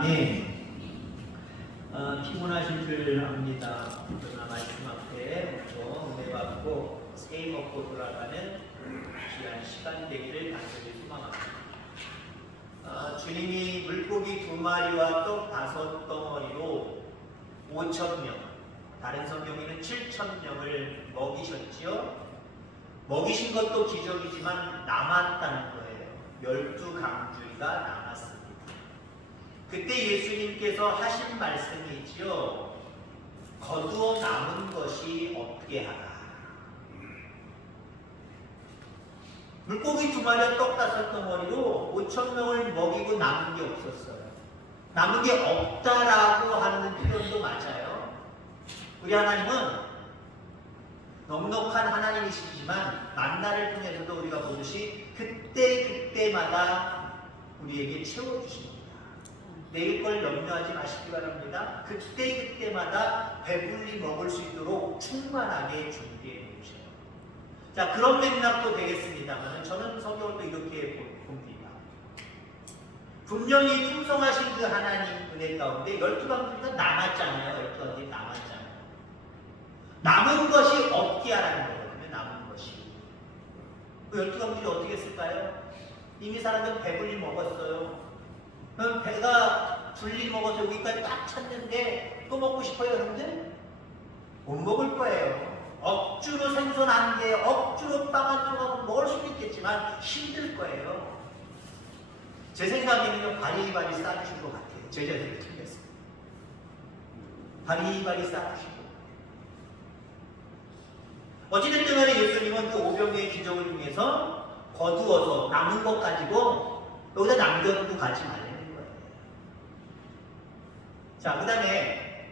아멘. 피곤하신 줄 압니다. 그러나 말씀 앞에 먼저 은혜 받고 새해 먹고 돌아가는 귀한 시간 되기를 간절히 소망합니다. 주님이 물고기 2마리와 떡 5덩어리로 5,000명, 다른 성경에는 7,000명을 먹이셨지요. 먹이신 것도 기적이지만 남았다는 거예요. 12강줄기가 남았습니다. 그때 예수님께서 하신 말씀이 있지요. 거두어 남은 것이 없게 하라. 물고기 2마리와 떡 5덩어리로 5,000명을 먹이고 남은 게 없었어요. 남은 게 없다라고 하는 표현도 맞아요. 우리 하나님은 넉넉한 하나님이시지만 만나를 통해서도 우리가 보듯이 그때마다 우리에게 채워주십니다. 내일 걸 염려하지 마시기 바랍니다. 그때마다 배불리 먹을 수 있도록 충만하게 준비해 놓으셔요. 자, 그런 맥락도 되겠습니다만 저는 성경을 또 이렇게 봅니다. 분명히 풍성하신 그 하나님 은혜 가운데 12강들이 남았잖아요. 12강들이 남았잖아요. 남은 것이 없게 하라는 거거든요. 남은 것이. 그 12강들이 어떻게 했을까요? 이미 사람들 배불리 먹었어요. 그럼 배가 불리 먹어서 여기까지 딱 찼는데 또 먹고 싶어요, 여러분들? 못 먹을 거예요. 억지로 생선 한 개, 억지로 빵 한 조각 먹을 수도 있겠지만 힘들 거예요. 제 생각에는요, 바리바리 싸주신 것 같아요. 제자들이 틀렸어요. 바리바리 싸주시고. 어찌됐든 간에 예수님은 그 오병이의 기적을 통해서 거두어서 남은 것 가지고 여기다 남겨두고 가지 말라는 거예요. 자, 그 다음에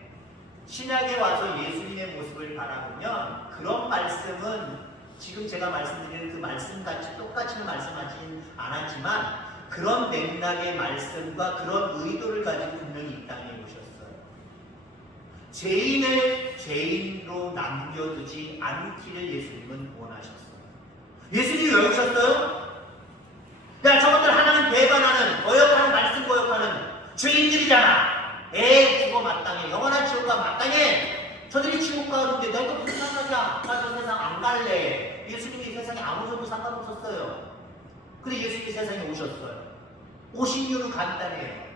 신약에 와서 예수님의 모습을 바라보면 그런 말씀은 지금 제가 말씀드리는 그 말씀같이 똑같이는 말씀하진 않았지만 그런 맥락의 말씀과 그런 의도를 가지고 분명히 이 땅에 오셨어요. 죄인을 죄인으로 남겨두지 않기를 예수님은 원하셨어요. 예수님이 왜 오셨어요? 야, 저것들 하나님 배반하는, 거역하는, 말씀 거역하는 죄인들이잖아. 죽어 마땅해. 영원한 지옥과 마땅해. 저들이 지옥 가는데 내가 무슨 상관이야? 나 저 세상 안 갈래. 예수님이 이 세상에 아무것도 상관없었어요. 근데 예수님이 세상에 오셨어요. 오신 이유는 간단해요.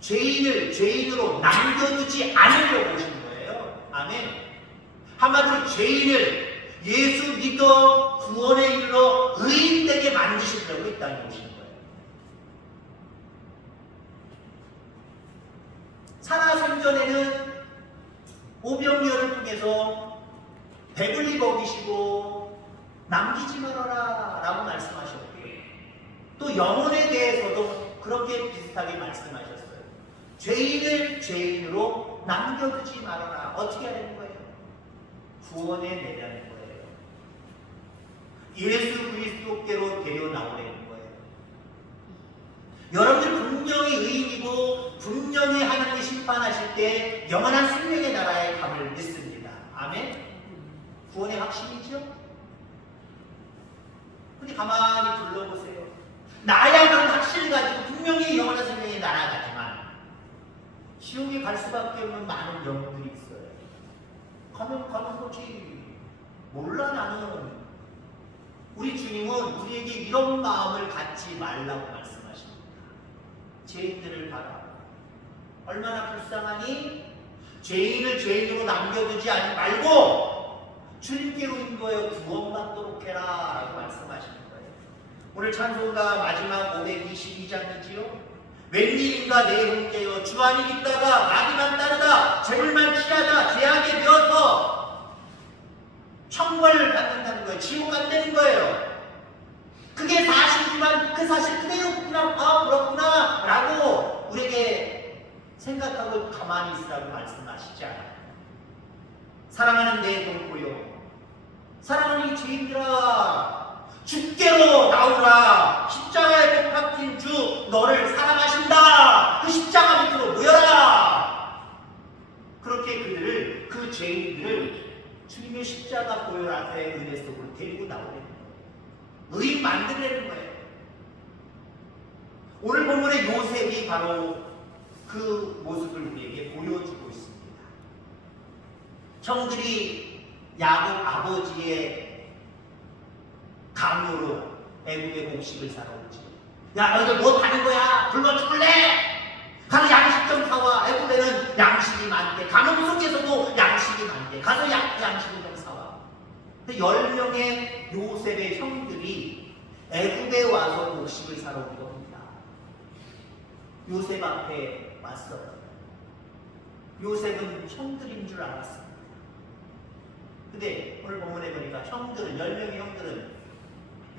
죄인을 죄인으로 남겨두지 않으려고 오신 거예요. 아멘. 한마디로 죄인을 예수 믿어 구원에 이르러 의인되게 만드시려고 이 땅에 오신 거예요. 살아생전에는 오병이어를 통해서 배불리 먹이시고 남기지 말아라 라고 말씀하셨고 또 영혼에 대해서도 그렇게 비슷하게 말씀하셨어요. 죄인을 죄인으로 남겨두지 말아라. 어떻게 하려는 거예요? 구원에 내려는 거예요. 예수 그리스도께로 데려나오려는 거예요. 여러분들 분명히 의인이고 분명히 하나님이 심판하실 때 영원한 생명의 나라에 감을 믿습니다. 아멘? 구원의 확신이죠? 근데 가만히 둘러보세요. 나야 그런 확신을 가지고 분명히 영원한 생명의 나라가지만 지옥에 갈 수밖에 없는 많은 영혼들이 있어요. 가면 거지. 몰라 나는. 우리 주님은 우리에게 이런 마음을 갖지 말라고 말씀하십니다. 죄인들을 봐라. 얼마나 불쌍하니? 죄인을 죄인으로 남겨두지 말고 주님께로 인도하여 구원받도록 해라 라고 말씀하시는 거예요. 오늘 찬송가 마지막 522장이지요. 웬일인가 내 형제여 주 안에 있다가 마귀만 따르다 재물만 취하다 죄악에 되어서 천벌을 받는다는 거예요. 지옥 간다는 거예요. 그게 사실이지만 그 사실 그대로구나. 그렇구나 라고 우리에게 생각하고 가만히 있으라고 말씀하시지 않아요. 사랑하는 내 동포여, 사랑하는 이 죄인들아, 주께로 나오라. 십자가에 못 박힌 주 너를 사랑하신다. 그 십자가 밑으로 모여라. 그렇게 그들을, 그 죄인들을 주님의 십자가 보혈 앞에 은혜 속으로 데리고 나오려는 거예요. 의인 만들려는 거예요. 오늘 본문의 요셉이 바로 그 모습을 우리에게 보여주고 있습니다. 형들이 야곱 아버지의 강요로 애굽의 곡식을 사러 오지. 야, 너희들 뭐 하는 거야? 굶어 죽을래? 가서 양식 좀 사와. 애굽에는 양식이 많대. 가뭄 속에서도 양식이 많대. 가서 양식을 좀 사와. 10명의 요셉의 형들이 애굽에 와서 곡식을 사러 온 겁니다. 요셉 앞에 왔어요. 요셉은 형들인 줄 알았습니다. 근데 오늘 본문에 보니까 형들은, 10명의 형들은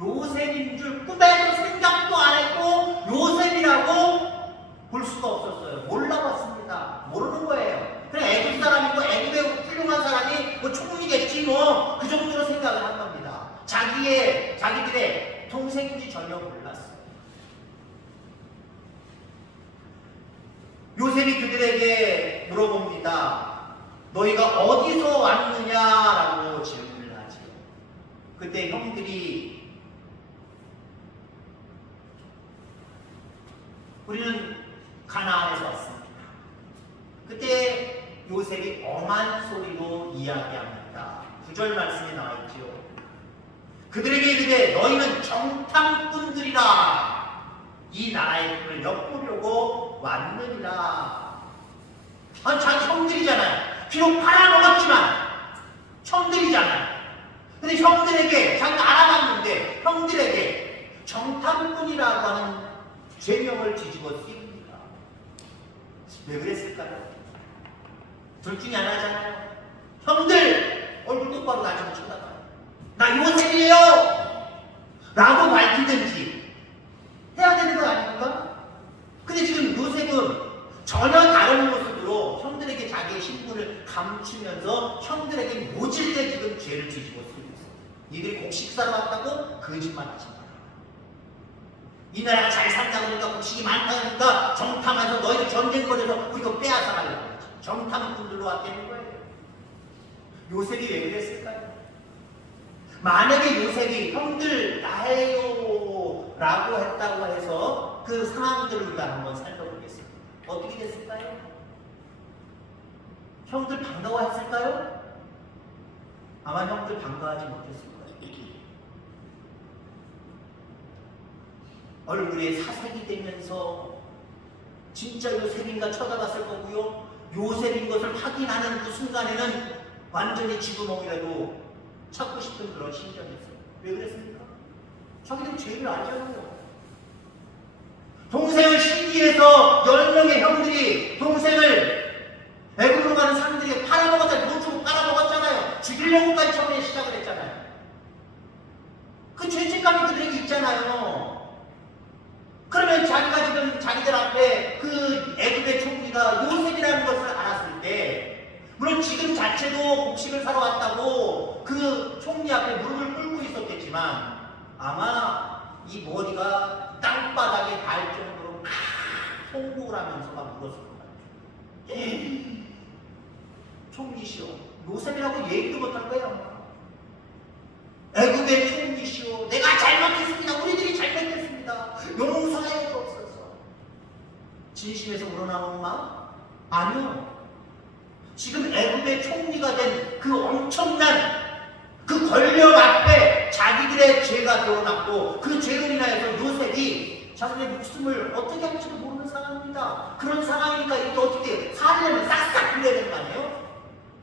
요셉인 줄 꿈에도 생각도 안 했고 요셉이라고 볼 수가 없었어요. 몰라봤습니다. 모르는 거예요. 그냥 애굽 사람이고 애굽의 훌륭한 사람이 뭐 총리겠지 뭐 그 정도로 생각을 한 겁니다. 자기들의 동생인지 전혀 몰랐어요. 요셉이 그들에게 물어봅니다. 너희가 어디서 왔느냐라고 질문을 하지요. 그때 형들이 우리는 가나안에서 왔습니다. 그때 요셉이 엄한 소리로 이야기합니다. 9절 말씀에 나와 있지요. 그들에게 이르되 너희는 정탐꾼들이라 이 나라의 꾼을 엿보려고 왔느니라. 아니 자기 형들이잖아요. 비록 팔아먹었지만 형들이잖아요. 근데 형들에게 자기가 알아봤는데 형들에게 정탐꾼이라고 하는 죄명을 뒤집어 씌웁니다. 왜 그랬을까요? 둘 중에 하나잖아요. 형들 얼굴 똑바로 나 좀 쳐다봐요. 나 요셉이에요 라고 밝히든지 해야 되는 거 아닙니까? 근데 지금 요셉은 전혀 다른 모습으로 형들에게 자기의 신분을 감추면서 형들에게 모질 때 지금 죄를 뒤집어 쓰고 있어요. 니들이 곡식 사러 왔다고 거짓말하지 마라. 이 나라가 잘 산다고 그러니까 곡식이 많다고 그러니까 정탐해서 너희들 전쟁 벌여서 우리가 빼앗아 가려고 그러지. 정탐꾼들로 왔다는 거예요. 요셉이 왜 그랬을까요? 만약에 요셉이 형들 나예요 라고 했다고 해서 그 상황들을 우리가 한번 살펴보겠습니다. 어떻게 됐을까요? 형들 반가워했을까요? 아마 형들 반가워하지 못했을 거예요. 얼굴에 사색이 되면서 진짜 요셉인가 쳐다봤을 거고요. 요셉인 것을 확인하는 그 순간에는 완전히 지구멍이라도 찾고 싶은 그런 심정이었어요. 왜 그랬습니까? 자기들 죄를 알잖아요. 동생을 신기해서 10명의 형들이 동생을 애굽으로 가는 사람들에게 팔아먹었잖아요. 돈 주고 팔아먹었잖아요. 죽이려고까지 처음에 시작을 했잖아요. 그 죄책감이 그들에게 있잖아요. 그러면 자기가 지금 자기들 앞에 그 애굽의 총리가 요셉이라는 것을 알았을 때 물론 지금 자체도 곡식을 사러 왔다고 그 총리 앞에 무릎을 꿇고 있었겠지만 아마 이 머리가 땅바닥에 닿을 정도로 통곡을 하면서 막 울었을 것 같아요. 총리시오, 요셉이라고 얘기도 못할 거예요. 애굽의 총리시오, 내가 잘못했습니다. 우리들이 잘못했습니다. 용서해 주옵소서. 진심에서 우러나오는 마음? 아니요. 지금 애굽의 총리가 된 그 엄청난 그 권력 앞에 자기들의 죄가 드러났고 그 죄로 인하여서 요셉이 자기의 목숨을 어떻게 할지도 모르는 상황입니다. 그런 상황이니까 이게 어떻게 살려면 싹싹 빌려야 되는 거 아니에요?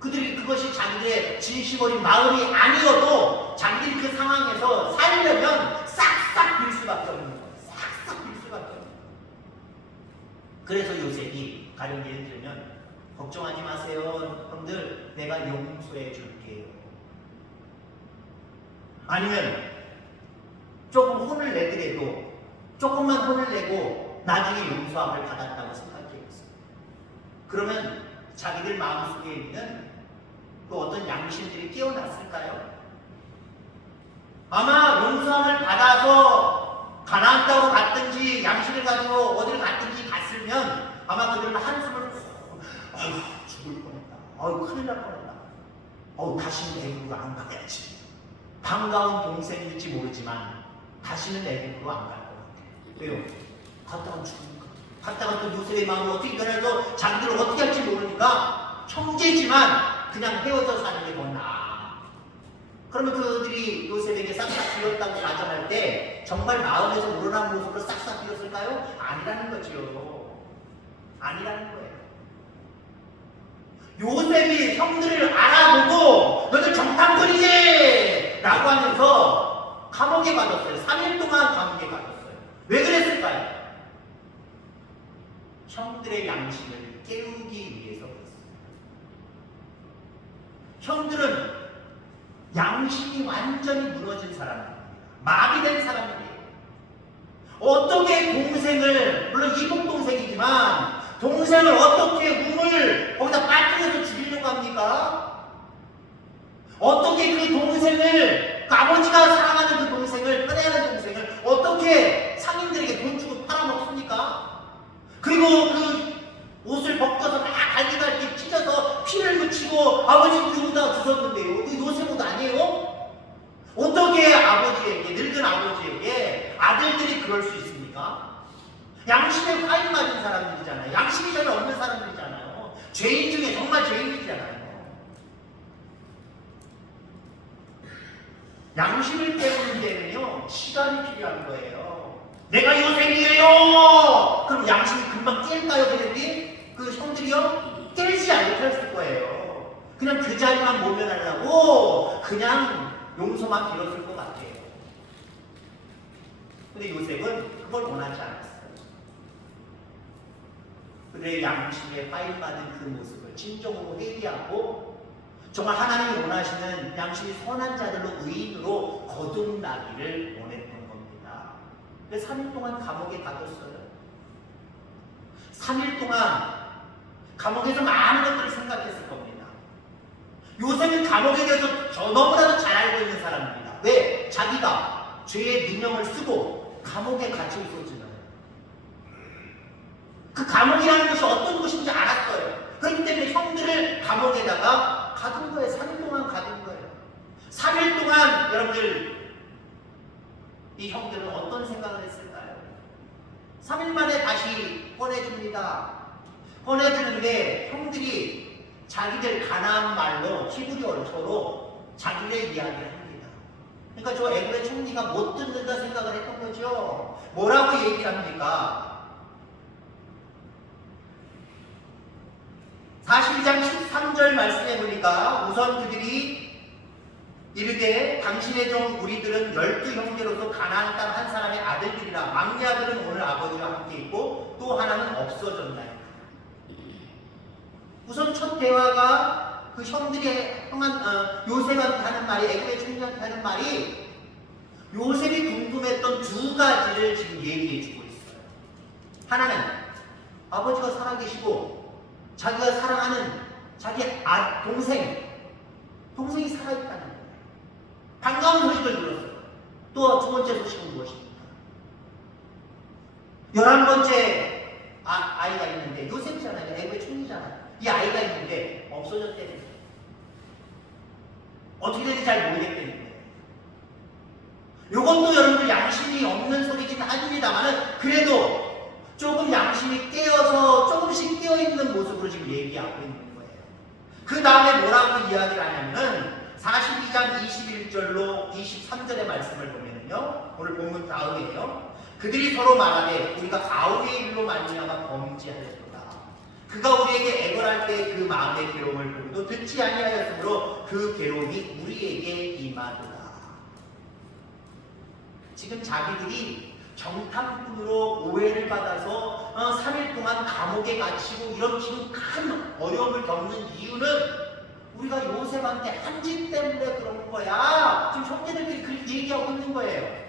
그들이 그것이 자기들의 진심 어린 마음이 아니어도 자기들이 그 상황에서 살려면 싹싹 빌 수밖에 없는 거예요. 싹싹 빌 수밖에 없는 거예요. 그래서 요셉이 가령 예를 들면 걱정하지 마세요. 형들 내가 용서해 줄게요. 아니면 조금 혼을 내더라도 조금만 혼을 내고 나중에 용서함을 받았다고 생각해보세요. 그러면 자기들 마음속에 있는 그 어떤 양심들이 깨어났을까요? 아마 용서함을 받아서 가나안 땅으로 갔든지 양식을 가지고 어디를 갔든지 갔으면 아마 그들은 한숨을 아유 죽을 뻔했다. 아유 큰일 날 뻔했다. 다시는 애굽으로 안 가야지. 반가운 동생일지 모르지만 다시는 애굽으로 안 갈 것 같아. 왜요? 갔다가 죽으니까. 갔다가 또 요셉의 마음이 어떻게 변해서 자기들을 어떻게 할지 모르니까 형제지만 그냥 헤어져 사는 게 더 나아. 그러면 그들이 요셉에게 싹싹 빌었다고 가정할 때 정말 마음에서 우러난 모습으로 싹싹 빌었을까요? 아니라는 거죠. 아니라는 거예요. 요셉이 형들을 알아보고 너들 정탐꾼이지! 라고 하면서 감옥에 가뒀어요. 3일 동안 감옥에 가뒀어요. 왜 그랬을까요? 형들의 양심을 깨우기 위해서 그랬어요. 형들은 양심이 완전히 무너진 사람입니다. 마비된 사람이에요. 어떻게 동생을, 물론 이복 동생이지만 동생을 어떻게 우물 거기다 빠뜨려서 죽이려고 합니까? 어떻게 그 동생을, 그 아버지가 사랑하는 그 동생을, 편애하는 동생을 어떻게 상인들에게 돈 주고 팔아먹습니까? 그리고 그 옷을 벗겨서 다 갈기갈기 찢어서 피를 묻히고 아버지 그보다 주셨는데요. 그 요셉 옷 아니에요? 어떻게 아버지에게, 늙은 아버지에게 아들들이 그럴 수 있습니까? 양심에 파인 맞은 사람들이잖아요. 양심이 전혀 없는 사람들이잖아요. 죄인 중에 정말 죄인이잖아요. 양심을 깨우는 데는요, 시간이 필요한 거예요. 내가 요셉이에요! 그럼 양심이 금방 깰까요, 걔네들이? 그 형들이요? 깨지 못할 거예요. 그냥 그 자리만 모면하려고 그냥 용서만 빌었을 것 같아요. 근데 요셉은 그걸 원하지 않았어요. 그들의 양심에 파인받은 그 모습을 진정으로 회개하고 정말 하나님이 원하시는 양심이 선한 자들로 의인으로 거듭나기를 원했던 겁니다. 그래서 3일 동안 감옥에 가뒀어요. 3일 동안 감옥에서 많은 것들을 생각했을 겁니다. 요셉은 감옥에 대해서 너무나도 잘 알고 있는 사람입니다. 왜? 자기가 죄의 누명을 쓰고 감옥에 갇혀 있었잖아요. 그 감옥이라는 것이 어떤 곳인지 알았어요. 그렇기 때문에 형들을 감옥에다가 가둔 거예요. 3일 동안 가둔 거예요. 3일 동안 여러분들 이 형들은 어떤 생각을 했을까요? 3일 만에 다시 꺼내줍니다. 꺼내주는데 형들이 자기들 가나안 말로 히브리어로 자기들의 이야기를 합니다. 그러니까 저 애굽의 총리가 못 듣는다 생각을 했던 거죠. 뭐라고 얘기를 합니까? 42장 13절 말씀해 보니까 우선 그들이 이르되 당신의 종 우리들은 12형제로서 가나안 땅 한 사람의 아들들이라 막내 아들은 오늘 아버지와 함께 있고 또 하나는 없어졌나요? 우선 첫 대화가 그 형들이 요셉한테 하는 말이, 애굽의 총리한테 하는 말이 요셉이 궁금했던 두 가지를 지금 얘기해 주고 있어요. 하나는 아버지가 살아계시고 자기가 사랑하는 자기 동생이 살아있다는 거예요. 반가운 소식을 들었어요. 또 두 번째 소식은 무엇입니까? 11번째 아이가 있는데, 요셉이잖아요. 애굽의 총리잖아요. 이 아이가 있는데 없어졌다는 거예요. 어떻게 되는지 잘 모르겠다는 거예요. 이것도 여러분들 양심이 없는 소리긴 합니다만은 그래도 조금 양심이 깨어서 조금씩 깨어있는 모습으로 지금 얘기하고 있는 거예요. 그 다음에 뭐라고 이야기를 하냐면은 42장 21절로 23절의 말씀을 보면은요, 오늘 본문 다음이에요. 그들이 서로 말하되 우리가 아우의 일로 말미암아 범죄하였도다. 그가 우리에게 애걸할 때 그 마음의 괴로움을 보고도 듣지 아니하였으므로 그 괴로움이 우리에게 임하도다. 지금 자기들이 정탐꾼으로 오해를 받아서 3일 동안 감옥에 갇히고 이런 지금 큰 어려움을 겪는 이유는 우리가 요셉한테 한 짓 때문에 그런 거야. 지금 형제들끼리 그렇게 얘기하고 있는 거예요.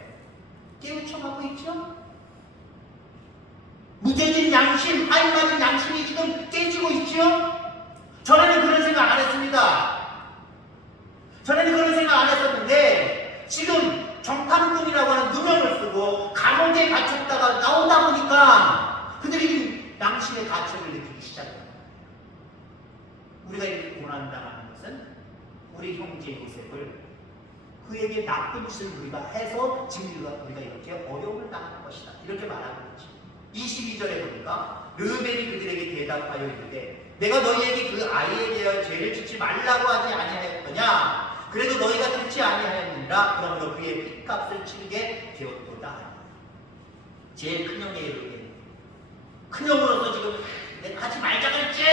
깨우쳐가고 있죠? 무뎌진 양심, 파인맞은 양심이 지금 깨지고 있죠? 전에는 그런 생각 안 했습니다. 전에는 그런 생각 안 했었는데 지금 정탐꾼이라고 하는 누명을 쓰고 감옥에 갇혔다가 나오다 보니까 그들이 양심의 가책을 느끼기 시작합니다. 우리가 이렇게 고난당하는 것은 우리 형제 요셉을 그에게 나쁜 짓을 우리가 해서 지금 우리가 이렇게 어려움을 당하는 것이다. 이렇게 말하고 있죠. 22절에 보니까 르우벤이 그들에게 대답하여 이르되 내가 너희에게 그 아이에 대하여 죄를 짓지 말라고 하지 아니하였더냐? 그래도 너희가 듣지 아니하였느니라. 그러므로 그의 핏값을 치르게 되었도다. 제일 큰 형의 르우벤. 큰 형으로서 지금 내가 하지 말자 그랬지?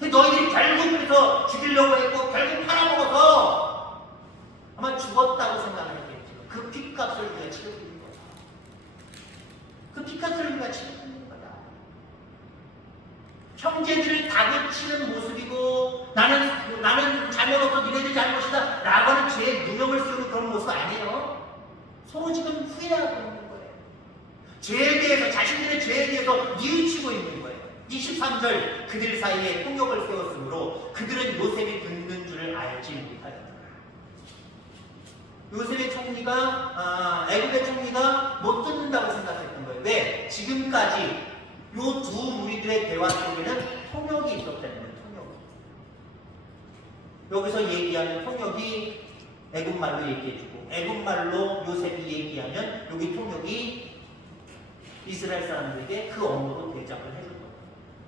너희들이 결국 그래서 죽이려고 했고 결국 팔아먹어서 아마 죽었다고 생각을 했겠죠. 그 핏값을 우리가 치르고 있는 거다. 그 핏값을 우리가 치르고 있는 거다. 형제들을 다그치는 모습이고 나는 잘못 없어 니네들 잘못이다 라고 하는 죄의 누명을 쓰는 그런 모습 아니에요. 서로 지금 후회하고 있는 거예요. 죄에 대해서 자신들의 죄에 대해서 뉘우치고 있는 거예요. 23절 그들 사이에 통역을 세웠으므로 그들은 요셉이 듣는 줄을 알지 못하였다. 요셉의 총리가 애굽의 총리가 못 듣는다고 생각했던 거예요. 왜? 지금까지 요 두 무리들의 대화 속에는 통역이 있었다는 거예요. 통역. 여기서 얘기하는 통역이 애굽말로 얘기해주고 애굽말로 요셉이 얘기하면 여기 통역이 이스라엘 사람들에게 그 언어로 대답을 해줄 거예요.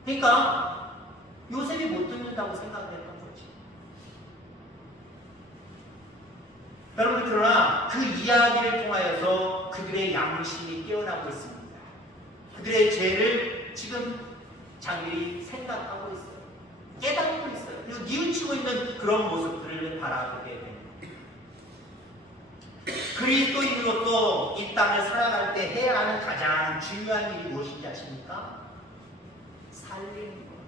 그러니까 요셉이 못 듣는다고 생각했던 거지. 여러분 그러나 그 이야기를 통하여서 그들의 양심이 깨어나고 있습니다. 그들의 죄를 지금 자기들이 생각하고 있어요. 깨닫고 있어요. 그리고 뉘우치고 있는 그런 모습들을 바라보게 됩니다. 그리스도인으로서 이 땅을 살아갈 때 해야 하는 가장 중요한 일이 무엇인지 아십니까? 살리는 거예요.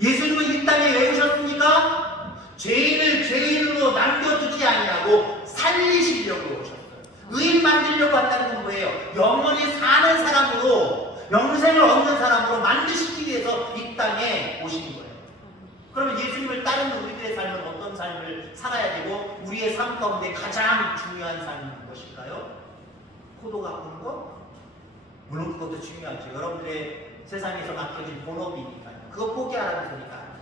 예수님은 이 땅에 왜 오셨습니까? 죄인을 죄인으로 남겨두지 아니하고 살리시려고 오셨어요. 의인 만들려고 한다는 건 뭐예요? 영원히 사는 사람으로, 영생을 얻는 사람으로 만드시기 위해서 이 땅에 오신 거예요. 그러면 예수님을 따르는 우리들의 삶은 어떤 삶을 살아야 되고 우리의 삶 가운데 가장 중요한 삶이 무엇일까요? 포도 가꾸는 거? 물론 그것도 중요하죠. 여러분들의 세상에서 맡겨진 본업이니까요. 그거 포기하라는 소리가 아니에요.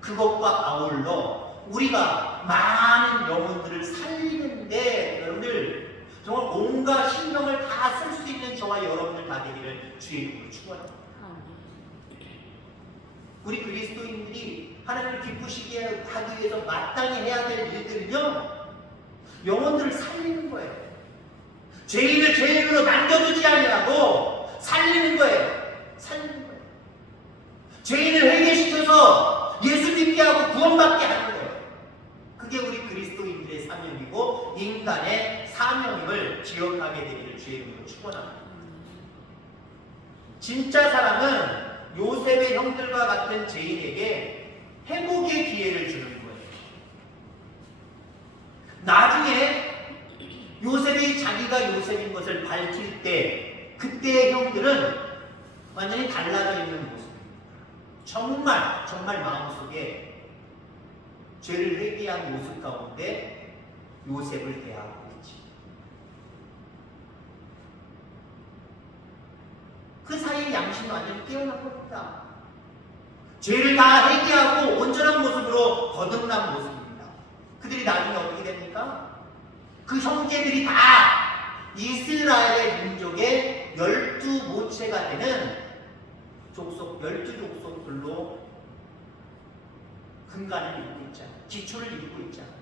그것과 아울러 우리가 많은 영혼들을 살리는데 여러분들 정말 온갖 신경을 다 쓸 수 있는 저와 여러분들 다 되기를 주의 이름으로 축원합니다. 우리 그리스도인들이 하나님을 기쁘시게 하기 위해서 마땅히 해야 될 일들은요, 영혼들을 살리는 거예요. 죄인을 죄인으로 남겨두지 아니하고 살리는 거예요. 살리는 거예요. 죄인을 회개시켜서 예수 믿게 하고 구원받게 하는 거예요. 그게 우리 그리스도인들의 사명이고 인간의 사명임을 기억하게 되기를 주의 이름으로 축원합니다. 진짜 사랑은 요셉의 형들과 같은 죄인에게 회복의 기회를 주는 거예요. 나중에 요셉이 자기가 요셉인 것을 밝힐 때 그때의 형들은 완전히 달라져 있는 모습입니다. 정말 마음속에 죄를 회개한 모습 가운데 요셉을 대하고 있지. 그 사이에 양심이 완전히 깨어나고 있다. 죄를 다 회개하고 온전한 모습으로 거듭난 모습입니다. 그들이 나중에 어떻게 됩니까? 그 형제들이 다 이스라엘의 민족의 12모체가 되는 족속, 12족속들로 근간을 이루고 있잖아요. 기초를 이루고 있잖아요.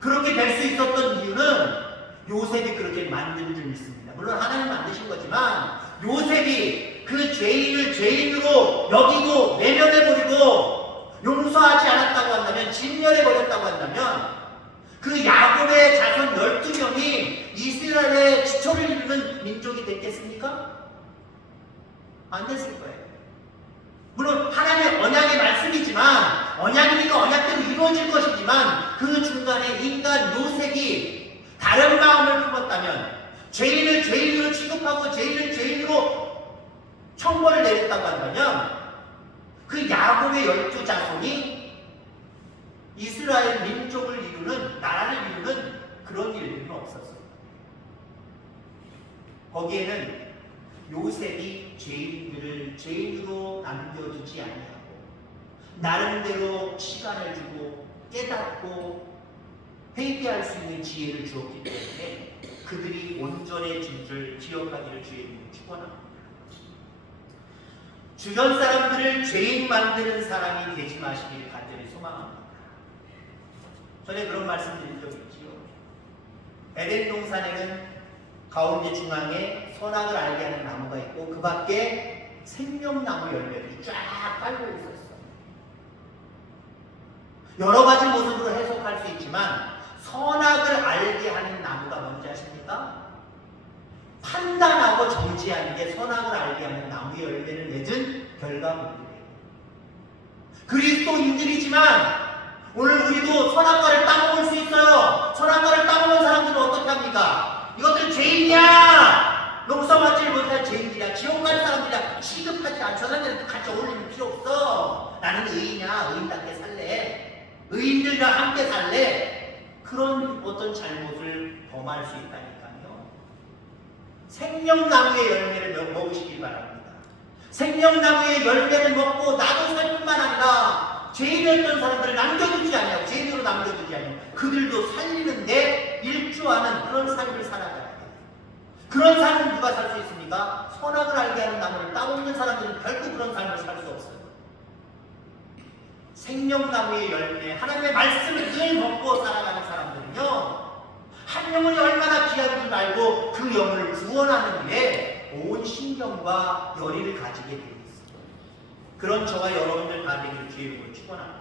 그렇게 될 수 있었던 이유는 요셉이 그렇게 만든 줄 믿습니다. 물론 하나님 만드신 거지만 요셉이 그 죄인을 죄인으로 여기고 내면해버리고 용서하지 않았다고 한다면, 진멸해버렸다고 한다면 그 야곱의 자손 12명이 이스라엘의 기초를 이루는 민족이 됐겠습니까? 안 됐을 거예요. 물론 하나님의 언약의 말씀이지만, 언약이니까 언약대로 이루어질 것이지만 그 중간에 인간 요셉이 다른 마음을 품었다면, 죄인을 죄인으로 취급하고 죄인을 죄인으로 형벌을 내렸다고 한다면 그 야곱의 12자손이 이스라엘 민족을 이루는, 나라를 이루는 그런 일들은 없었어요. 거기에는 요셉이 죄인들을 죄인으로 남겨두지 아니하고 나름대로 시간을 주고 깨닫고 회개할 수 있는 지혜를 주었기 때문에 그들이 온전해진 줄 기억하기를 주의 이름으로 축원합니다. 주변 사람들을 죄인 만드는 사람이 되지 마시길 간절히 소망합니다. 전에 그런 말씀 드린 적이 있지요. 에덴 동산에는 가운데 중앙에 선악을 알게 하는 나무가 있고 그 밖에 생명나무 열매들이 쫙 깔려 있었어요. 여러 가지 모습으로 해석할 수 있지만 선악을 알게 하는 나무가 뭔지 아십니까? 판단하고 정지하는 게 선악을 알게 하는 나무의 열매를 맺은 결과물이에요. 그리스도인들이지만 오늘 우리도 선악과를 따먹을 수 있어요. 선악과를 따먹은 사람들은 어떻게 합니까? 이것들 죄인이야! 용서받지 못할 죄인들이야. 지옥 갈 사람들이야. 취급하지 않죠. 사람들한테 같이 어울리는 필요 없어. 나는 의인이야. 의인답게 살래. 의인들과 함께 살래. 그런 어떤 잘못을 범할 수 있다니까요. 생명나무의 열매를 먹으시길 바랍니다. 생명나무의 열매를 먹고 나도 살 뿐만 아니라 죄인이었던 사람들을 남겨두지 않냐고, 죄인으로 남겨두지 않냐고, 그들도 살리는데 일조하는 그런 삶을 살아가야 돼요. 그런 삶을 누가 살 수 있습니까? 선악을 알게 하는 나무를 따먹는 사람들은 결국 그런 삶을 살 수 없어요. 생명나무의 열매, 하나님의 말씀을 늘 먹고 살아가는 사람들은요, 한 영혼이 얼마나 귀한 줄 알고 그 영혼을 구원하는 일에 온 신경과 열의를 가지게 되어 있습니다. 그런 저와 여러분들 다 되기를 주의 이름으로 축원합니다.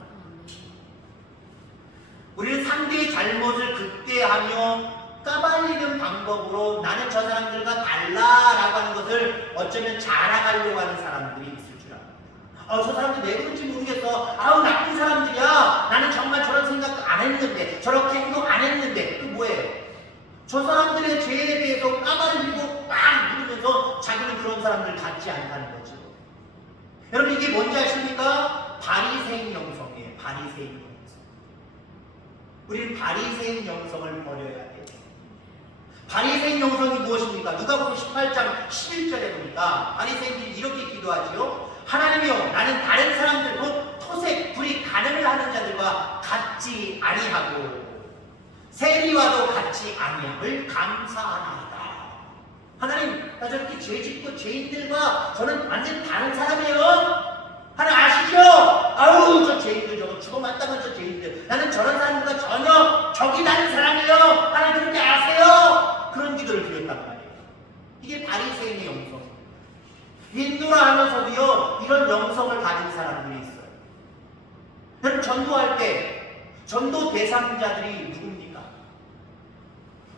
우리는 상대의 잘못을 극대하며 까발리는 방법으로 나는 저 사람들과 달라라고 하는 것을 어쩌면 자랑하려고 하는 사람들이 있을 줄 압니다. 저 사람들 왜 그런지 모르겠어. 나쁜 사람들이야. 나는 정말 저런 생각도 안 했는데, 저렇게 행동 안 했는데. 그 뭐예요? 저 사람들의 죄에 대해서 까발리고 막 누르면서 자기는 그런 사람들 같지 않다는 거죠. 여러분, 이게 뭔지 아십니까? 바리새인 영성이에요. 바리새인 영성. 우리는 바리새인 영성을 버려야 돼요. 바리새인 영성이 무엇입니까? 누가복음 18장 11절에 보니까 바리새인들이 이렇게 기도하지요. 하나님이여, 나는 다른 사람들 곧 토색, 불이 간음을 하는 자들과 같지 아니하고 세리와도 같지 아니함을 감사하나이다. 하나님, 나 저렇게 죄짓고 죄인들과 저는 완전 다른 사람이에요. 하나님 아시죠? 아우, 저 죄인들, 저거 죽어 마땅한 저 죄인들, 나는 저런 사람들과 전혀 적이 다른 사람이에요. 하나님 그렇게 아세요? 그런 기도를 드렸단 말이에요. 이게 바리새인의 영성. 인도라 하면서도요, 이런 영성을 가진 사람들이 있어요. 여러분, 전도할 때 전도 대상자들이 누굽니까?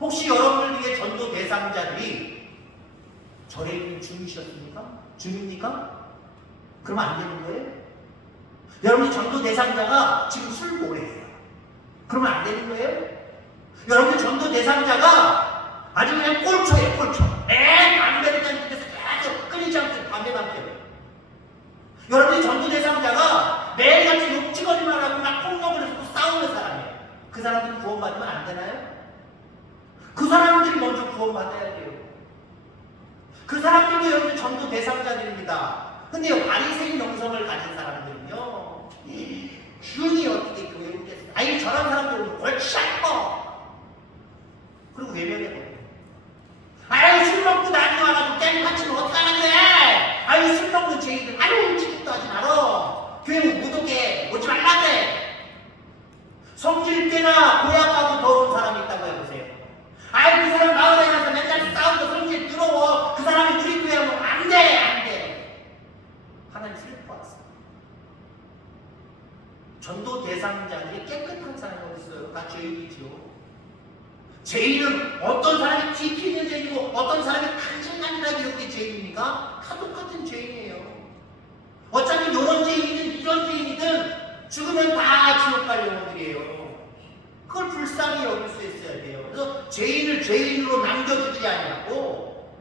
혹시 여러분들 중에 전도 대상자들이 절에 있는 주이셨습니까? 주입니까? 그러면 안 되는 거예요? 여러분들 전도 대상자가 지금 술 모래예요. 그러면 안 되는 거예요? 여러분들 전도 대상자가 아주 그냥 꼴초예요, 꼴초. 담배를 딴데서 계속 끊이지 않고 밤에 밤새. 여러분들 전도 대상자가 매일같이 욕지거리만 하고 막 폭력을 해서 싸우는 사람이에요. 그 사람들 구원받으면 안 되나요? 그 사람들이 먼저 구원받아야 돼요. 그 사람들도 여러분들 전도 대상자들입니다. 근데요, 바리새인 영성을 가진 사람들은요, 균이 어떻게 교회 오겠어요? 아니, 저런 사람들은 골치 아파. 그리고 외면해버려요. 아유, 술 먹고 나중에 와가지고 깽 파치면 어떡하는데? 아유, 술 먹는 죄인들, 아유, 취급도 하지 말어. 교회 못 오게, 오지 말라 그래. 성질 때나 고약하고 더러운 사람이 있다고 해보세요. 아유, 그 사람 마을에 가서 맨날 싸우고 성질 더러워. 그 사람이 우리 교회 오면 안 돼, 안 돼. 하나님 슬퍼하세요. 전도 대상자들이 깨끗한 사람이 어디 있어요? 다 죄인이죠. 죄인은 어떤 사람이 깊이 있는 죄인이고 어떤 사람이 간질간질하게 이렇게 죄인입니까? 다 똑같은 죄인이에요. 어차피 이런 죄인이든 이런 죄인이든 죽으면 다 지옥 갈 영혼들이에요. 그걸 불쌍히 여길 수 있어야 돼요. 그래서 죄인을 죄인으로 남겨두지 않냐고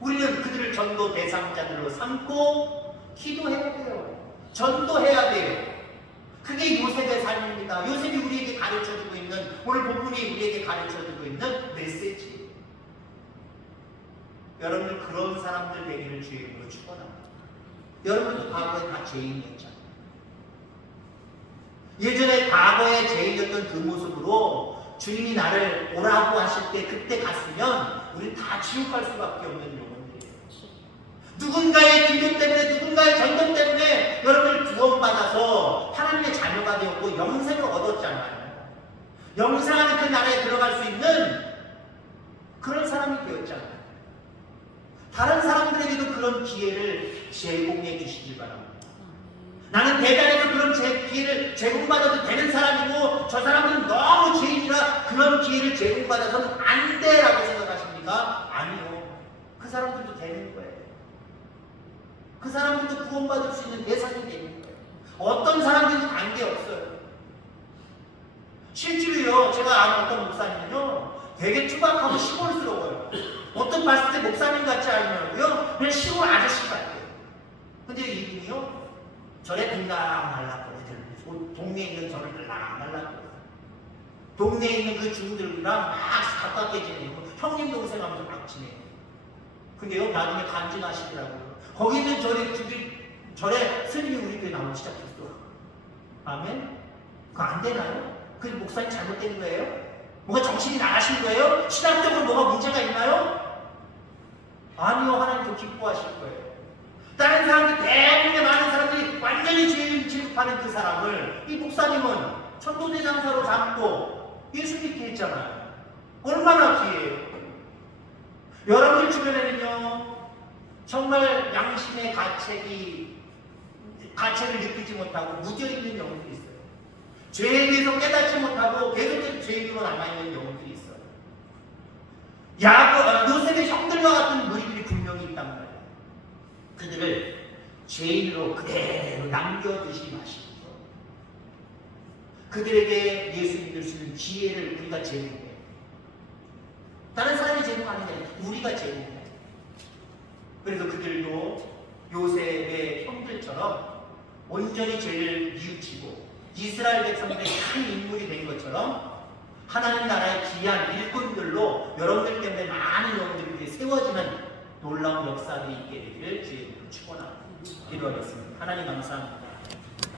우리는 그들을 전도 대상자들로 삼고 기도해야 돼요. 전도해야 돼요. 그게 요셉의 삶입니다. 요셉이 우리에게 가르쳐주고 있는, 오늘 본문이 우리에게 가르쳐주고 있는 메시지. 여러분들 그런 사람들 되기를 주의 이름으로 축원합니다. 여러분도 과거에 다 죄인이었잖아요. 예전에 과거에 죄인이었던 그 모습으로 주님이 나를 오라고 하실 때 그때 갔으면 우리 다 지옥 갈 수밖에 없는 영혼들이에요. 누군가의 기도 때문에, 누군가의 전도 때문에 여러분들 구원받아서 하나님의 자녀가 되었고 영생을 얻었잖아요. 영생하는 그 나라에 들어갈 수 있는 그런 사람이 되었잖아요. 다른 사람들에게도 그런 기회를 제공해 주시길 바랍니다. 나는 대단해서 그런 기회를 제공받아도 되는 사람이고 저 사람들은 너무 죄인이라 그런 기회를 제공받아서는 안 돼라고 생각하십니까? 아니요. 그 사람들도 되는 거예요. 그 사람들도 구원받을 수 있는 대상이 되는 거예요. 어떤 사람들도 관계없어요. 실제로요, 제가 아는 어떤 목사님은요, 되게 투박하고 시골스러워요. 어떤 봤을 때 목사님 같지 않냐고요? 그냥 시골 아저씨 같아요. 근데 이분이요, 절에 들락말락거려요. 동네에 있는 절을 들락말락거려요. 동네에 있는 그 주인들이랑 막 가깝게 지내고 형님 동생 하면서 막 지내요. 근데요, 나중에 간증하시더라고요. 거기 있는 절에 스님이 우리 교회 나오기 시작했어. 아멘? 그거 안 되나요? 그 목사님 잘못된 거예요? 뭐가 정신이 나가신 거예요? 신학적으로 뭐가 문제가 있나요? 아니요, 하나님도 기뻐하실 거예요. 다른 사람들, 대부분의 많은 사람들이 완전히 죄인 취급하는 그 사람을 이 목사님은 천도대장사로 잡고 예수 믿게 했잖아요. 얼마나 귀해요. 여러분들 주변에는요, 정말 양심의 가책을 느끼지 못하고 무뎌있는 영혼들이 있어요. 죄에 대해서 깨닫지 못하고 계속해서 죄인으로 남아있는 영혼들이 있어요. 요셉의 형들과 같은 무리들이 분명히 있단 말이에요. 그들을 죄인으로 그대로 남겨두지 마시고 그들에게 예수 믿을 수 있는 기회를 우리가 제공해요. 다른 사람이 제공하는 게 아니라 우리가 제공해요. 그래서 그들도 요셉의 형들처럼 온전히 죄를 뉘우치고 이스라엘 백성들의 큰 인물이 된 것처럼 하나님 나라의 귀한 일꾼들로 여러분들 때문에 많은 영혼들이 세워지는 놀라운 역사들이 있게 되기를 주의 이름으로 축원합니다. 기도하겠습니다. 하나님 감사합니다.